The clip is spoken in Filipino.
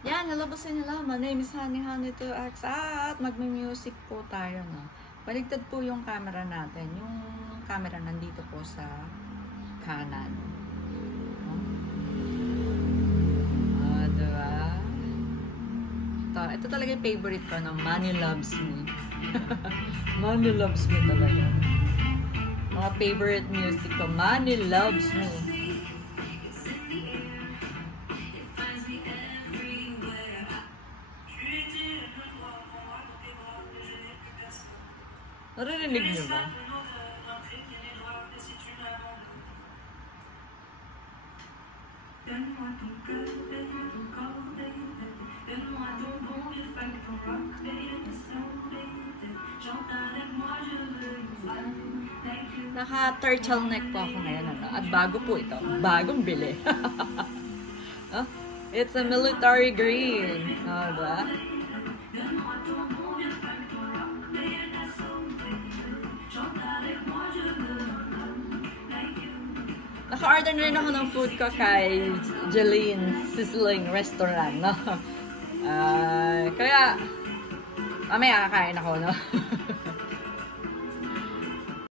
Yan, hello po sa inyo lahat. My name is Honey2X at magme-music po tayo, no? Baligtad po yung camera natin. Yung camera nandito po sa kanan. No? Diba? Ito talaga yung favorite ko, no? Money Loves Me. Money Loves Me talaga. Mga favorite music ko, Money Loves Me. Naririnig niyo ba? Naka-turtleneck po ako ngayon, ano? At bago po ito. Bagong bili. Huh? It's a military green. Diba? Naka-order na rin ako ng food ko kay Jeline Sizzling Restaurant, no? Kaya, mamaya kakain ako, no?